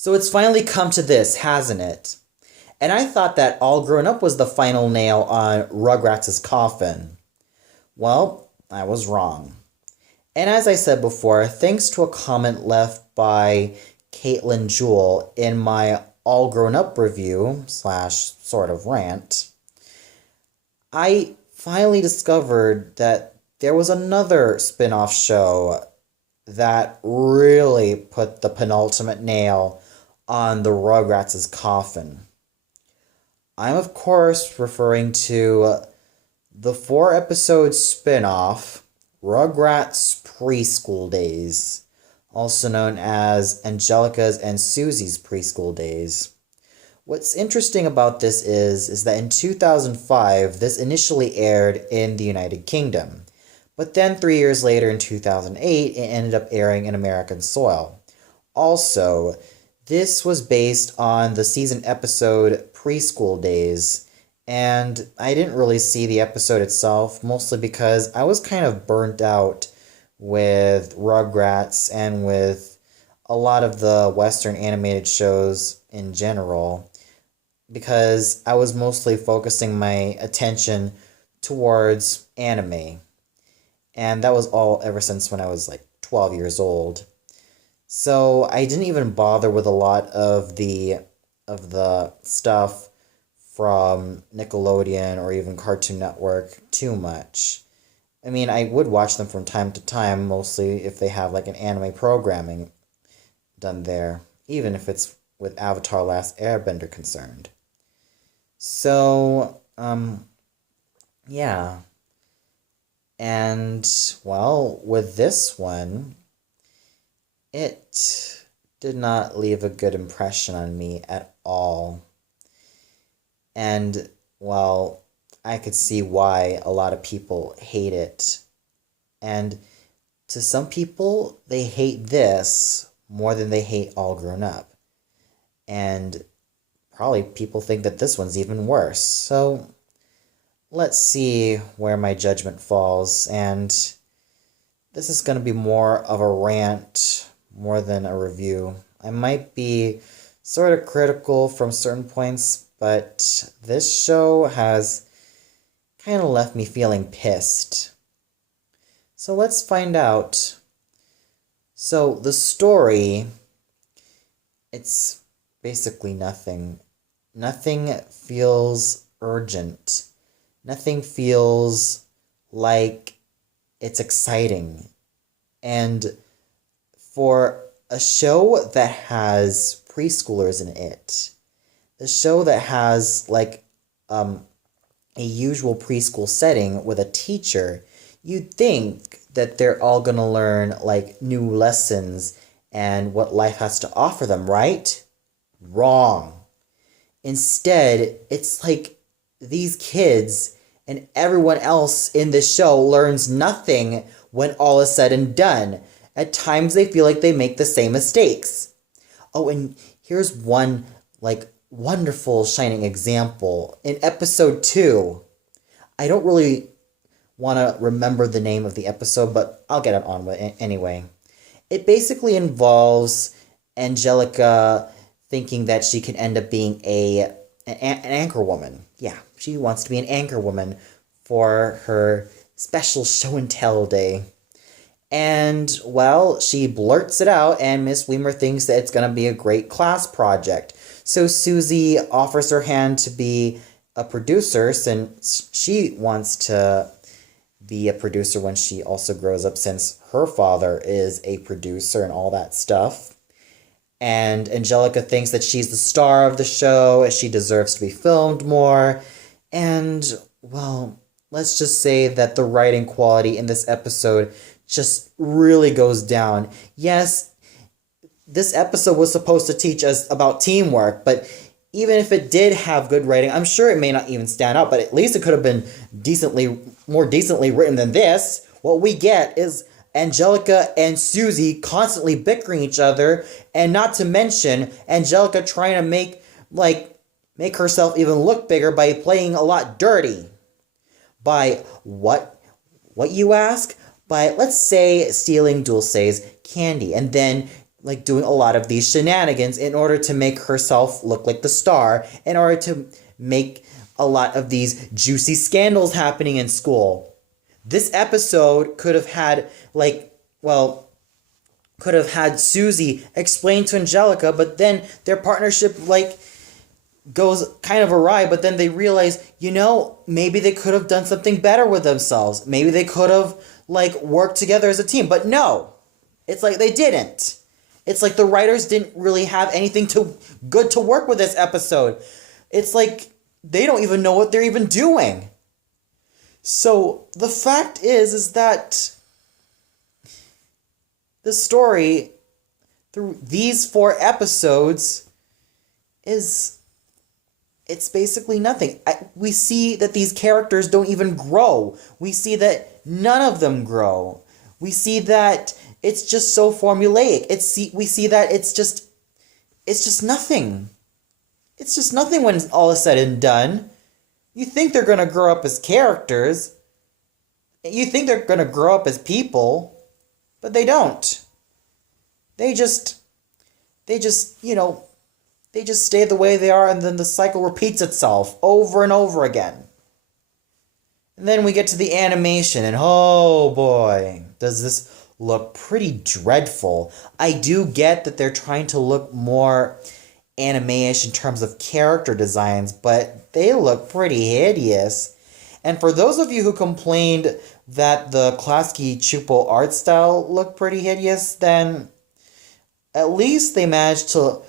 So it's finally come to this, hasn't it? And I thought that All Grown Up was the final nail on Rugrats' coffin. Well, I was wrong. And as I said before, thanks to a comment left by Caitlin Jewell in my All Grown Up review slash sort of rant, I finally discovered that there was another spin-off show that really put the penultimate nail on the Rugrats' coffin. I'm of course referring to the 4-episode spin-off Rugrats Preschool Days, also known as Angelica's and Susie's Preschool Days. What's interesting about this is that in 2005, this initially aired in the United Kingdom, but then 3 years later in 2008, it ended up airing in American soil. Also, this was based on the season episode Preschool Days, and I didn't really see the episode itself, mostly because I was kind of burnt out with Rugrats and with a lot of the Western animated shows in general, because I was mostly focusing my attention towards anime. And that was all ever since when I was like 12 years old. So I didn't even bother with a lot of the stuff from Nickelodeon or even Cartoon Network too much. I mean, I would watch them from time to time, mostly if they have like an anime programming done there, even if it's with Avatar Last Airbender concerned. So, yeah. And, well, with this one, it did not leave a good impression on me at all. And, well, I could see why a lot of people hate it. And to some people, they hate this more than they hate All Grown Up. And probably people think that this one's even worse. So let's see where my judgment falls. And this is going to be more of a rant more than a review. I might be sort of critical from certain points, but this show has kind of left me feeling pissed. So let's find out. So the story, it's basically nothing. Nothing feels urgent. Nothing feels like it's exciting. And for a show that has preschoolers in it, a show that has like a usual preschool setting with a teacher, you'd think that they're all gonna learn like new lessons and what life has to offer them, right? Wrong. Instead, it's like these kids and everyone else in this show learns nothing when all is said and done. At times they feel like they make the same mistakes. Oh, and here's one like wonderful shining example. In episode 2, I don't really want to remember the name of the episode, but I'll get it on with it anyway. It basically involves Angelica thinking that she can end up being an anchor woman. Yeah, she wants to be an anchor woman for her special show and tell day. And, well, she blurts it out, and Miss Weimer thinks that it's going to be a great class project. So Susie offers her hand to be a producer, since she wants to be a producer when she also grows up, since her father is a producer and all that stuff. And Angelica thinks that she's the star of the show, and she deserves to be filmed more. And, well, let's just say that the writing quality in this episode just really goes down. Yes, this episode was supposed to teach us about teamwork, but even if it did have good writing, I'm sure it may not even stand out, but at least it could have been more decently written than this. What we get is Angelica and Susie constantly bickering each other, and not to mention Angelica trying to make herself even look bigger by playing a lot dirty. By what you ask? By, let's say, stealing Dulce's candy, and then like doing a lot of these shenanigans in order to make herself look like the star, in order to make a lot of these juicy scandals happening in school. This episode could have had could have had Susie explain to Angelica, but then their partnership goes kind of awry, but then they realize, maybe they could have done something better with themselves. Maybe they could have worked together as a team, but no. It's like they didn't. It's like the writers didn't really have anything good to work with this episode. It's like they don't even know what they're even doing. So the fact is that the story through these 4 episodes it's basically nothing. We see that these characters don't even grow. We see that none of them grow. We see that it's just so formulaic. We see that it's just nothing. It's just nothing when all is said and done. You think they're going to grow up as characters. You think they're going to grow up as people, but they don't. They just stay the way they are, and then the cycle repeats itself over and over again. And then we get to the animation, and oh boy, does this look pretty dreadful. I do get that they're trying to look more anime-ish in terms of character designs, but they look pretty hideous. And for those of you who complained that the Klasky Csupo art style looked pretty hideous, then at least they managed to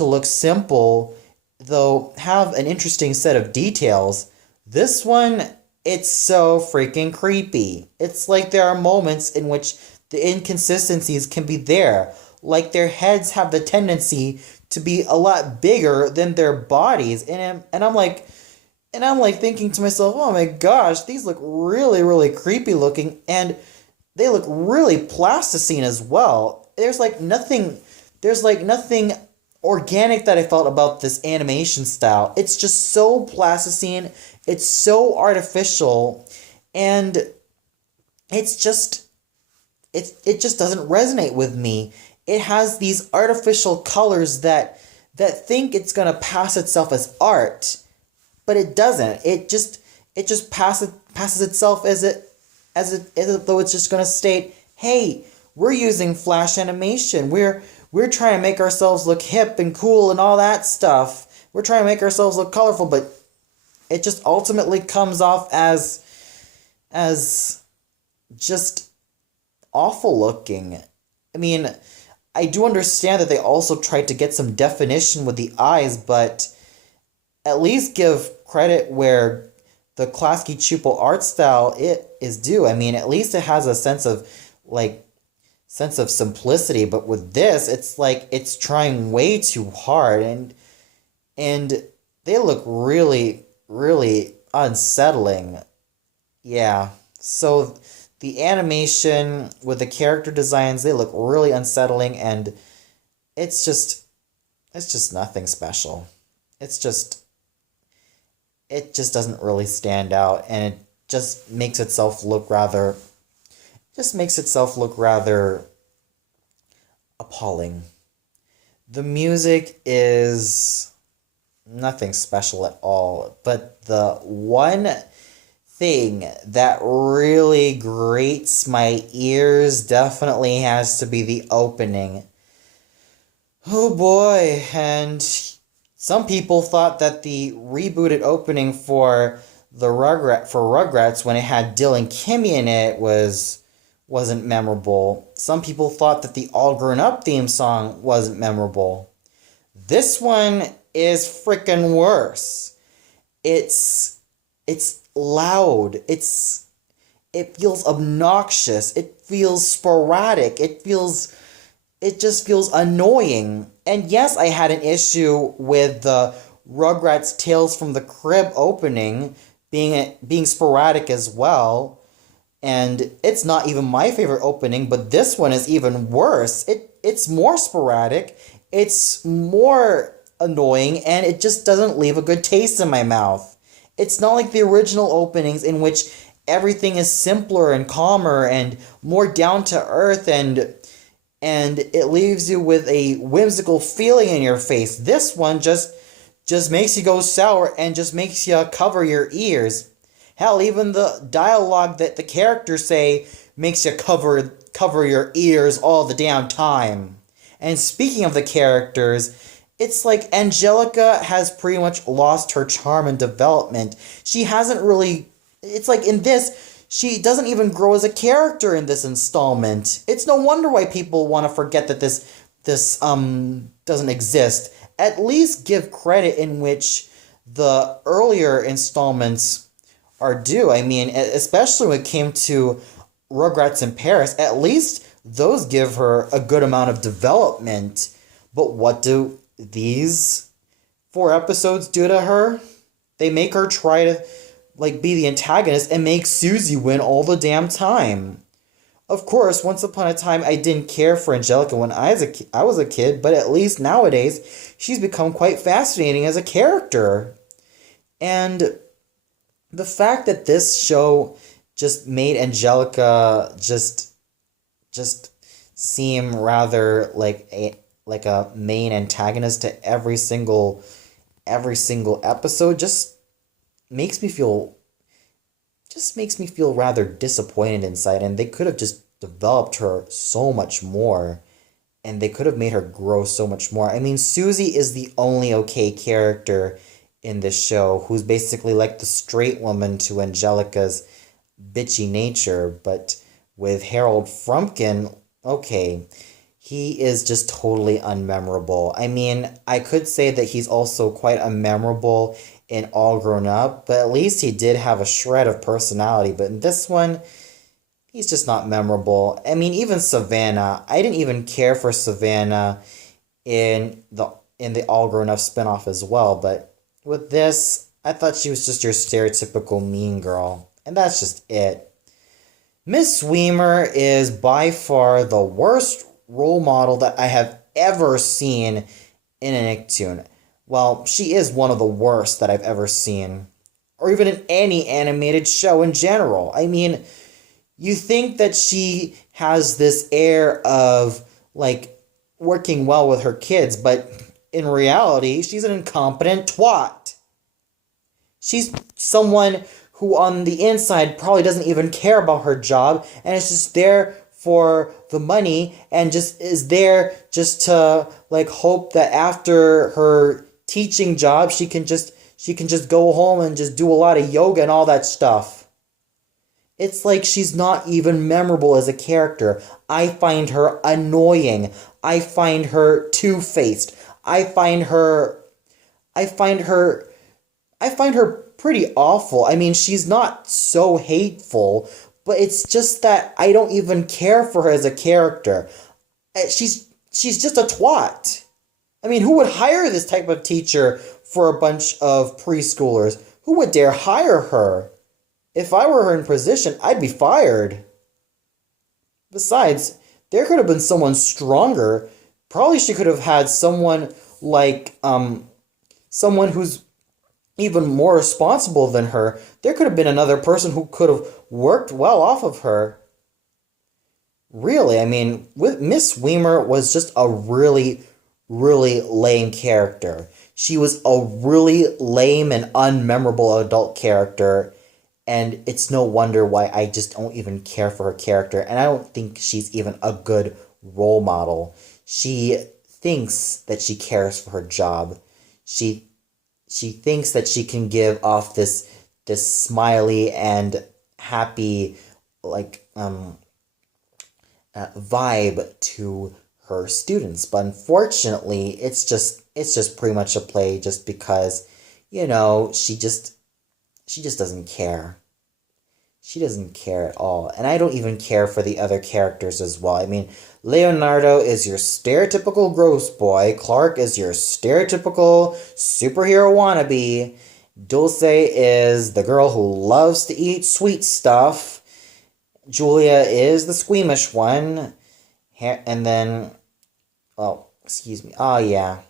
look simple, though have an interesting set of details. This one, it's so freaking creepy. It's like there are moments in which the inconsistencies can be there. Like their heads have the tendency to be a lot bigger than their bodies. And I'm like thinking to myself, oh my gosh, these look really, really creepy looking. And they look really plasticine as well. There's nothing organic that I felt about this animation style. It's just so plasticine, it's so artificial, and it just doesn't resonate with me. It has these artificial colors that think it's gonna pass itself as art, but it doesn't. It just passes itself as though it's just gonna state, hey, we're using flash animation. We're trying to make ourselves look hip and cool and all that stuff. We're trying to make ourselves look colorful, but it just ultimately comes off as just awful looking. I mean, I do understand that they also tried to get some definition with the eyes, but at least give credit where the Klasky Csupo art style is due. I mean, at least it has a sense of simplicity, but with this, it's like it's trying way too hard, and they look really, really unsettling. Yeah, so the animation with the character designs, they look really unsettling, and it's just nothing special. It just doesn't really stand out, and it just makes itself look rather appalling. The music is nothing special at all, but the one thing that really grates my ears definitely has to be the opening. Oh boy, and some people thought that the rebooted opening for Rugrats when it had Dylan Kimmy in it wasn't memorable. Some people thought that the All Grown Up theme song wasn't memorable. This one is freaking worse. It's loud. It feels obnoxious. It feels sporadic. It just feels annoying. And yes, I had an issue with the Rugrats Tales from the Crib opening being sporadic as well. And it's not even my favorite opening, but this one is even worse. It's more sporadic, it's more annoying, and it just doesn't leave a good taste in my mouth. It's not like the original openings in which everything is simpler and calmer and more down to earth, and and it leaves you with a whimsical feeling in your face. This one just makes you go sour and just makes you cover your ears. Hell, even the dialogue that the characters say makes you cover your ears all the damn time. And speaking of the characters, it's like Angelica has pretty much lost her charm and development. She hasn't really. It's like in this, she doesn't even grow as a character in this installment. It's no wonder why people want to forget that this doesn't exist. At least give credit in which the earlier installments are due. I mean, especially when it came to Rugrats in Paris, at least those give her a good amount of development. But what do these 4 episodes do to her? They make her try to be the antagonist and make Susie win all the damn time. Of course, once upon a time, I didn't care for Angelica when I was a kid, but at least nowadays, she's become quite fascinating as a character. And the fact that this show just made Angelica just seem rather like a main antagonist to every single episode makes me feel makes me feel rather disappointed inside, and they could have just developed her so much more, and they could have made her grow so much more. I mean, Susie is the only okay character in this show who's basically like the straight woman to Angelica's bitchy nature, but with Harold Frumpkin, okay, he is just totally unmemorable. I mean, I could say that he's also quite unmemorable in All Grown Up, but at least he did have a shred of personality. But in this one, he's just not memorable. I mean, even Savannah, I didn't even care for Savannah in the All Grown Up spinoff as well. But with this, I thought she was just your stereotypical mean girl, and that's just it. Miss Weimer is by far the worst role model that I have ever seen in a Nicktoon. Well, she is one of the worst that I've ever seen, or even in any animated show in general. I mean, you think that she has this air of, working well with her kids, but in reality, she's an incompetent twat. She's someone who on the inside probably doesn't even care about her job, and is just there for the money, and just is there just to, hope that after her teaching job, she can just go home and just do a lot of yoga and all that stuff. It's like she's not even memorable as a character. I find her annoying. I find her two-faced. I find her pretty awful. I mean, she's not so hateful, but it's just that I don't even care for her as a character. She's just a twat. I mean, who would hire this type of teacher for a bunch of preschoolers? Who would dare hire her? If I were her in position, I'd be fired. Besides, there could have been someone stronger. Probably she could have had someone someone who's even more responsible than her. There could have been another person who could have worked well off of her. Really, I mean, Miss Weimer was just a really lame character. She was a really lame and unmemorable adult character, and it's no wonder why I just don't even care for her character, and I don't think she's even a good role model. She thinks that she cares for her job. She thinks that she can give off this smiley and happy vibe to her students, but unfortunately, it's just pretty much a play, just because, she just doesn't care. She doesn't care at all, and I don't even care for the other characters as well. I mean, Leonardo is your stereotypical gross boy. Clark is your stereotypical superhero wannabe. Dulce is the girl who loves to eat sweet stuff. Julia is the squeamish one. And then, excuse me. Oh, yeah.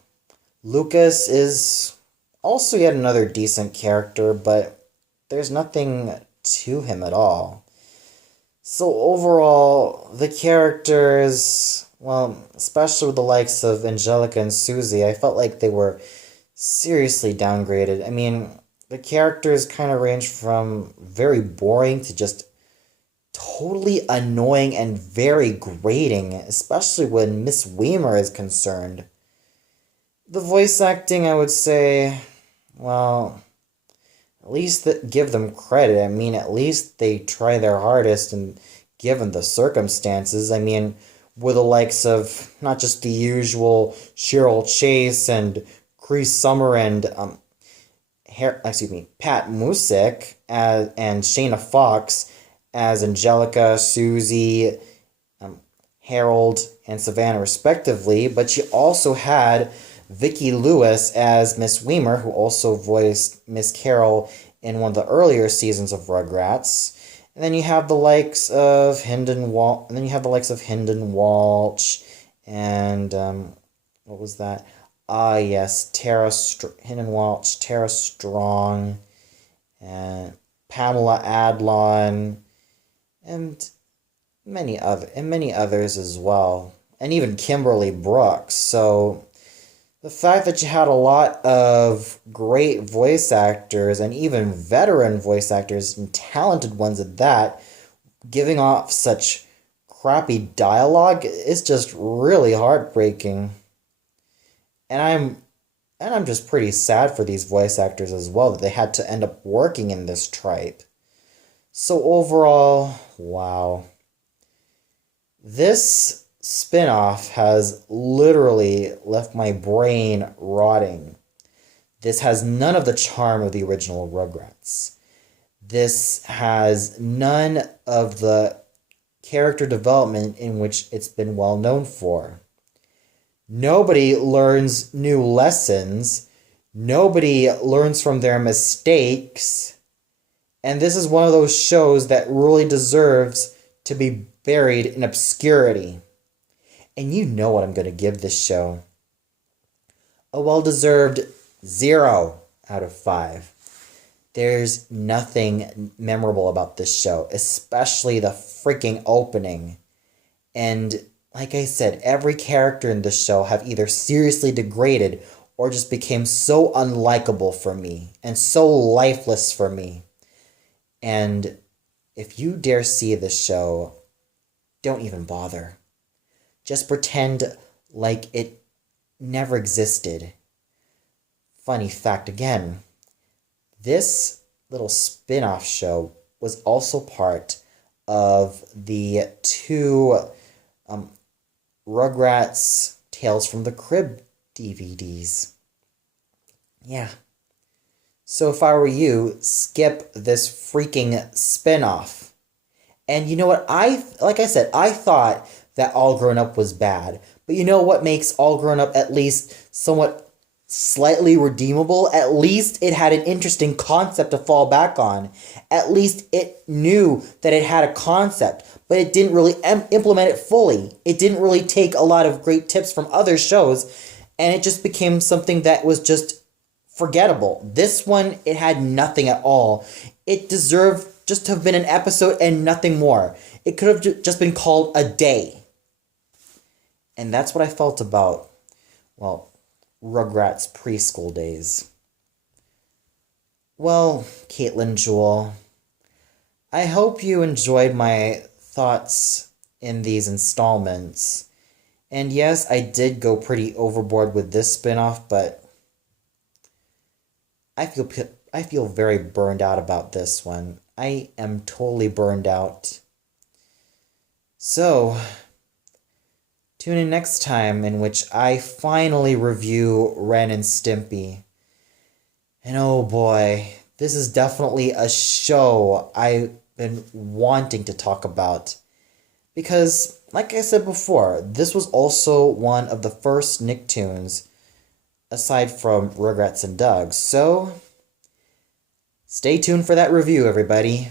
Lucas is also yet another decent character, but there's nothing to him at all. So overall, the characters Well, especially with the likes of Angelica and Susie, I felt like they were seriously downgraded. I mean, the characters kind of range from very boring to just totally annoying and very grating, especially when Miss Weimer is concerned. The voice acting, I would say, well, at least give them credit. I mean, at least they try their hardest and given the circumstances. I mean, with the likes of not just the usual Cheryl Chase and Cree Summer and Pat Musick and Shayna Fox as Angelica, Susie, Harold, and Savannah respectively, but she also had Vicki Lewis as Miss Weimer, who also voiced Miss Carol in one of the earlier seasons of Rugrats. And then you have the likes of Hendon Walsh, and what was that? Ah, yes, Hendon Walsh, Tara Strong, and Pamela Adlon, and many others as well, and even Kimberly Brooks. So the fact that you had a lot of great voice actors and even veteran voice actors and talented ones at that, giving off such crappy dialogue is just really heartbreaking. And I'm just pretty sad for these voice actors as well that they had to end up working in this tripe. So overall, wow. This spin-off has literally left my brain rotting. This has none of the charm of the original Rugrats. This has none of the character development in which it's been well known for. Nobody learns new lessons. Nobody learns from their mistakes. And this is one of those shows that really deserves to be buried in obscurity. And you know what I'm going to give this show. A well-deserved 0 out of 5. There's nothing memorable about this show, especially the freaking opening. And like I said, every character in this show have either seriously degraded or just became so unlikable for me and so lifeless for me. And if you dare see this show, don't even bother. Just pretend like it never existed. Funny fact again, this little spin-off show was also part of the 2 Rugrats Tales from the Crib DVDs. Yeah. So if I were you, skip this freaking spin-off. And you know what? Like I said, I thought that All Grown Up was bad. But you know what makes All Grown Up at least somewhat slightly redeemable? At least it had an interesting concept to fall back on. At least it knew that it had a concept, but it didn't really implement it fully. It didn't really take a lot of great tips from other shows, and it just became something that was just forgettable. This one, it had nothing at all. It deserved just to have been an episode and nothing more. It could have just been called a day. And that's what I felt about, well, Rugrats preschool days. Well, Caitlin Jewel, I hope you enjoyed my thoughts in these installments. And yes, I did go pretty overboard with this spinoff, but I feel very burned out about this one. I am totally burned out. So, tune in next time in which I finally review Ren and Stimpy. And oh boy, this is definitely a show I've been wanting to talk about. Because, like I said before, this was also one of the first Nicktoons, aside from Rugrats and Doug. So, stay tuned for that review, everybody.